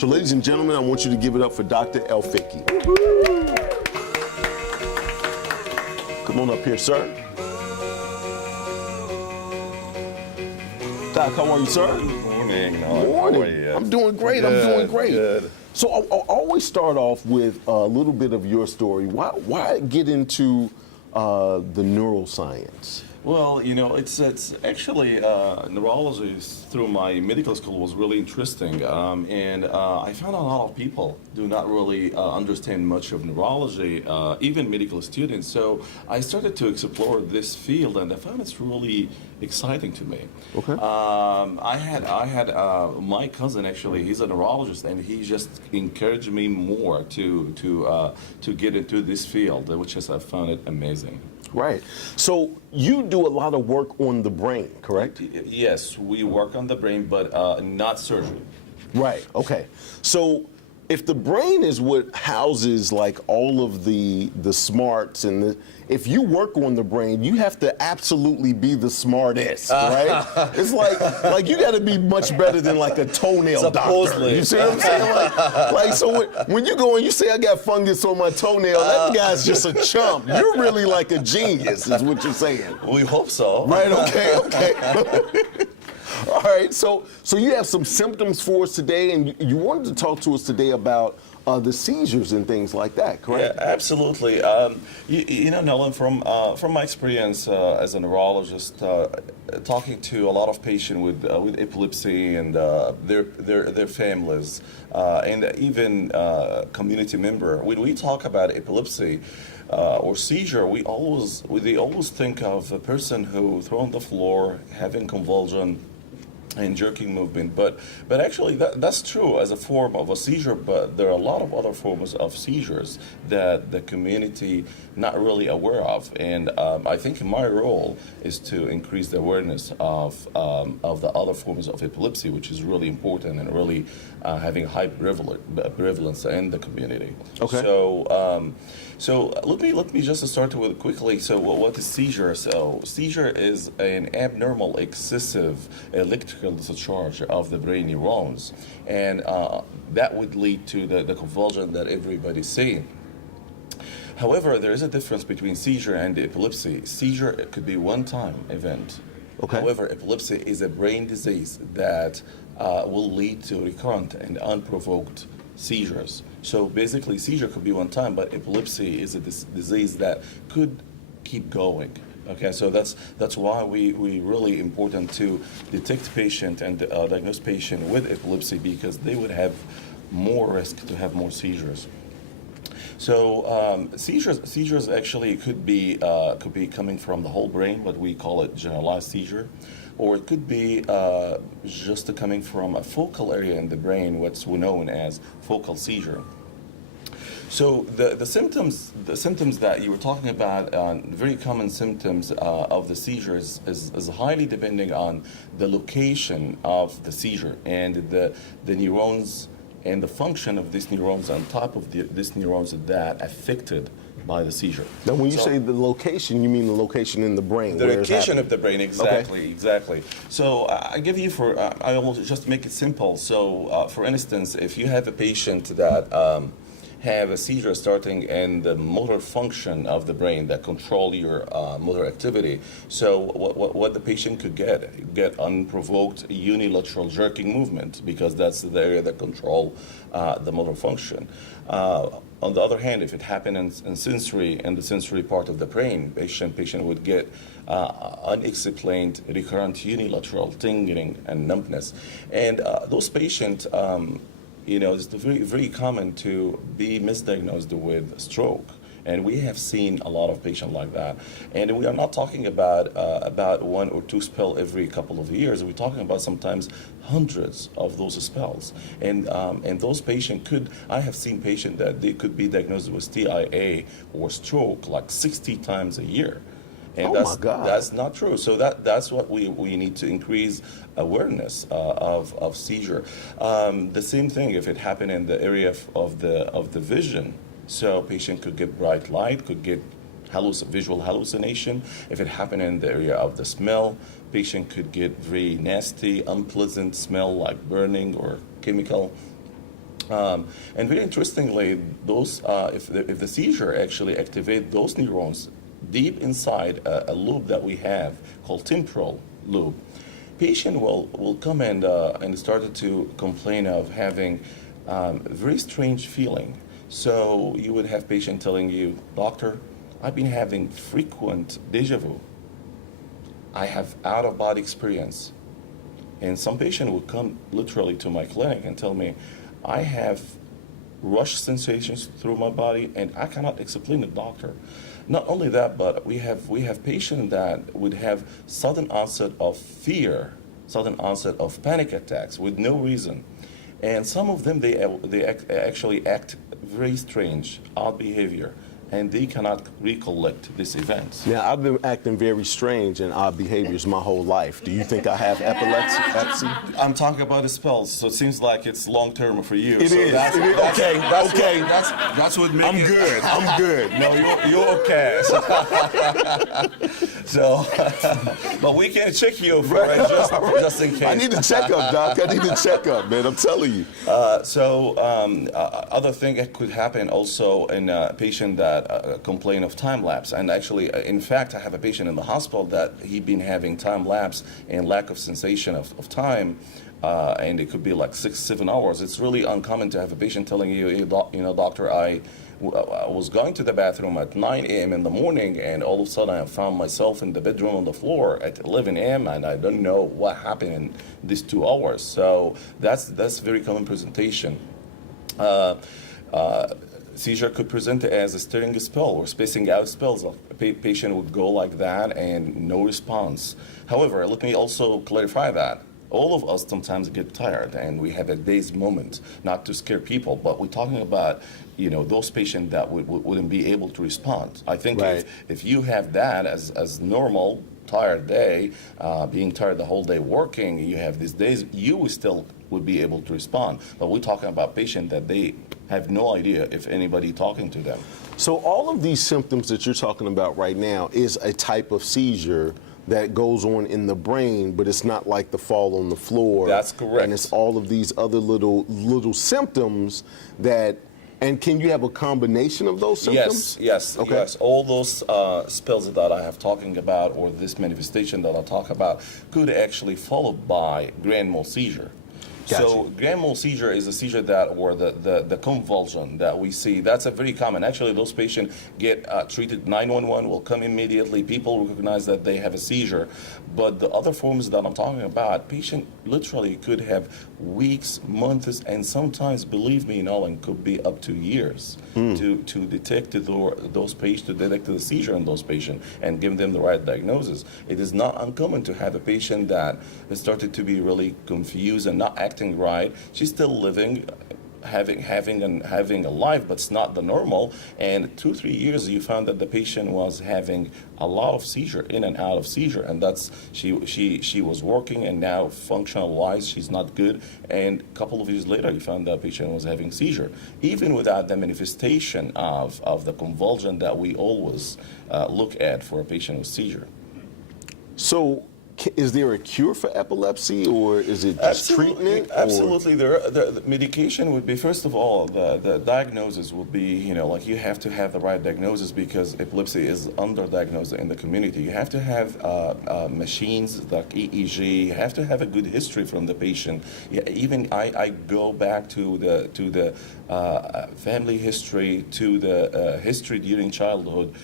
So ladies and gentlemen, I want you to give it up for Dr. Feki. Come on up here, sir. Doc, how are you, sir? Good morning. Morning. How are you? I'm doing great. Good, I'm doing great. Good. So I always start off with a little bit of your story. Why get into the neuroscience? Well, you know, it's actually neurology through my medical school was really interesting, and I found a lot of people do not really understand much of neurology, even medical students. So I started to explore this field, and I found it's really exciting to me. Okay. I had my cousin actually. He's a neurologist, and he just encouraged me more to get into this field, which is I found it amazing. Right. So you do a lot of work on the brain, correct? Yes, we work on the brain, but not surgery. Right. Okay. So if the brain is what houses like all of the smarts and if you work on the brain, you have to absolutely be the smartest, right? It's like you got to be much better than like a toenail doctor. You see what I'm saying? Like so when you go and you say I got fungus on my toenail, that guy's just a chump. You're really like a genius, is what you're saying. We hope so. Right? Okay. Okay. All right, so you have some symptoms for us today, and you wanted to talk to us today about the seizures and things like that, correct? Yeah, absolutely. You know, Nolan, from my experience as a neurologist, talking to a lot of patients with epilepsy and their families, and even community member, when we talk about epilepsy or seizure, they always think of a person who thrown on the floor, having convulsion, and jerking movement, but actually that's true as a form of a seizure, but there are a lot of other forms of seizures that the community not really aware of, and I think my role is to increase the awareness of the other forms of epilepsy, which is really important and really having high prevalence in the community. Okay. So let me just start with quickly. So what is seizure? So seizure is an abnormal excessive electrical discharge of the brain neurons, and that would lead to the convulsion that everybody's seeing. However, there is a difference between seizure and epilepsy. Seizure could be one-time event. Okay. However, epilepsy is a brain disease that will lead to recurrent and unprovoked seizures. So basically, seizure could be one time, but epilepsy is a disease that could keep going. Okay, so that's why we really important to detect patient and diagnose patient with epilepsy, because they would have more risk to have more seizures. So seizures actually could be coming from the whole brain, but we call it generalized seizure, or it could be just coming from a focal area in the brain, what's known as focal seizure. So the symptoms that you were talking about, very common symptoms of the seizures is highly depending on the location of the seizure and the neurons and the function of these neurons on top of these neurons that affected by the seizure. Now, when you say the location, you mean the location in the brain? The location of the brain, exactly, Okay. exactly. So I give you I will just make it simple. So for instance, if you have a patient that have a seizure starting in the motor function of the brain that control your motor activity. So what the patient could get unprovoked unilateral jerking movement, because that's the area that control the motor function. On the other hand, if it happened in the sensory part of the brain, patient would get unexplained recurrent unilateral tingling and numbness. And those patients, it's very, very common to be misdiagnosed with stroke. And we have seen a lot of patients like that. And we are not talking about one or two spells every couple of years. We're talking about sometimes hundreds of those spells. And those patients I have seen patients that they could be diagnosed with TIA or stroke like 60 times a year. And my God. That's not true. So that's what we need to increase awareness of seizure. The same thing if it happened in the area of the vision. So patient could get bright light, could get visual hallucination. If it happened in the area of the smell, patient could get very nasty, unpleasant smell like burning or chemical. And very interestingly, those if the seizure actually activates those neurons deep inside a loop that we have called temporal loop, patient will come and started to complain of having very strange feeling. So you would have patient telling you, doctor, I've been having frequent deja vu. I have out of body experience. And some patient will come literally to my clinic and tell me, I have rush sensations through my body and I cannot explain it, doctor. Not only that, but we have patients that would have sudden onset of fear, sudden onset of panic attacks with no reason. And some of them, actually act very strange, odd behavior, and they cannot recollect this event. Now, I've been acting very strange and odd behaviors my whole life. Do you think I have epilepsy? I'm talking about the spells, so it seems like it's long term for you. It so is. Okay. That's what makes I'm good. I'm good. No, you're okay. So, but we can check you for it just in case. I need a checkup, doc. I need a checkup, man. I'm telling you. Other thing that could happen also in a patient that complain of time lapse. And actually, in fact, I have a patient in the hospital that he'd been having time lapse and lack of sensation of time. And it could be like 6-7 hours. It's really uncommon to have a patient telling you, hey, doctor, I was going to the bathroom at 9 a.m. in the morning, and all of a sudden I found myself in the bedroom on the floor at 11 a.m. and I don't know what happened in these 2 hours. So that's very common presentation. Seizure could present as a stirring spell or spacing out spells. A patient would go like that and no response. However, let me also clarify that. All of us sometimes get tired and we have a dazed moment, not to scare people, but we're talking about, those patients that wouldn't be able to respond. I think right. if you have that as normal, tired day, being tired the whole day working, you have these days, you still would be able to respond. But we're talking about patients that they have no idea if anybody talking to them. So all of these symptoms that you're talking about right now is a type of seizure that goes on in the brain, but it's not like the fall on the floor. That's correct. And it's all of these other little symptoms that. And can you have a combination of those symptoms? Yes. Okay. Yes. All those spells that I have talking about, or this manifestation that I talk about, could actually follow by grand mal seizure. Gotcha. So grand mal seizure is a seizure or the convulsion that we see. That's a very common. Actually, those patients get treated. 911 will come immediately. People recognize that they have a seizure. But the other forms that I'm talking about, patient literally could have weeks, months, and sometimes, believe me, Nolan, could be up to years to detect those patients, to detect the seizure in those patients and give them the right diagnosis. It is not uncommon to have a patient that has started to be really confused and not acting right. She's still living, having a life, but it's not the normal. And 2-3 years, you found that the patient was having a lot of seizure, in and out of seizure, and that's she was working, and now functional wise she's not good. And a couple of years later, you found that patient was having seizure, even without the manifestation of the convulsion that we always look at for a patient with seizure. So, is there a cure for epilepsy, or is it just treatment? Absolutely. The medication would be, first of all, the diagnosis would be, like you have to have the right diagnosis because epilepsy is underdiagnosed in the community. You have to have machines like EEG. You have to have a good history from the patient. Yeah, even I go back to the family history, to the history during childhood.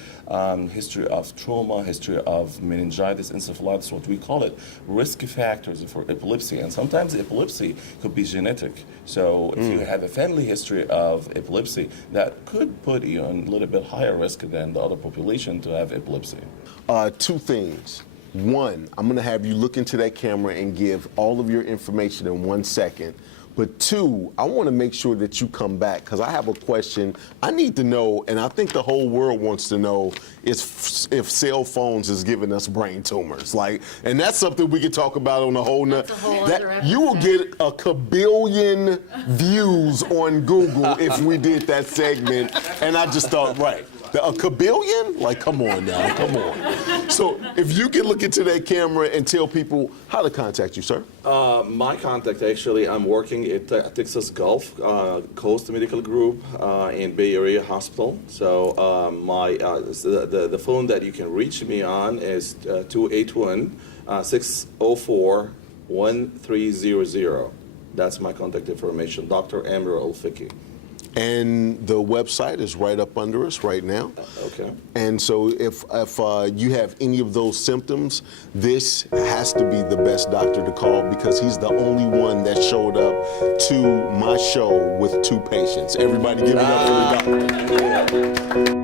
History of trauma, history of meningitis, encephalitis, what we call it, risk factors for epilepsy. And sometimes epilepsy could be genetic. So if you have a family history of epilepsy, that could put you in a little bit higher risk than the other population to have epilepsy. 2 things. One, I'm going to have you look into that camera and give all of your information in 1 second. But 2, I want to make sure that you come back because I have a question. I need to know, and I think the whole world wants to know, is if cell phones is giving us brain tumors. And that's something we could talk about on a whole nother. You will get a kabillion views on Google if we did that segment. And I just thought, right. A kabillion? Like, come on now, come on. So if you can look into that camera and tell people how to contact you, sir. My contact, actually, I'm working at Texas Gulf Coast Medical Group in Bay Area Hospital. So the phone that you can reach me on is 281-604-1300. That's my contact information, Dr. Amber Al-Feki. And the website is right up under us right now. Okay. And so if you have any of those symptoms, this has to be the best doctor to call because he's the only one that showed up to my show with 2 patients. Everybody give it up for the doctor.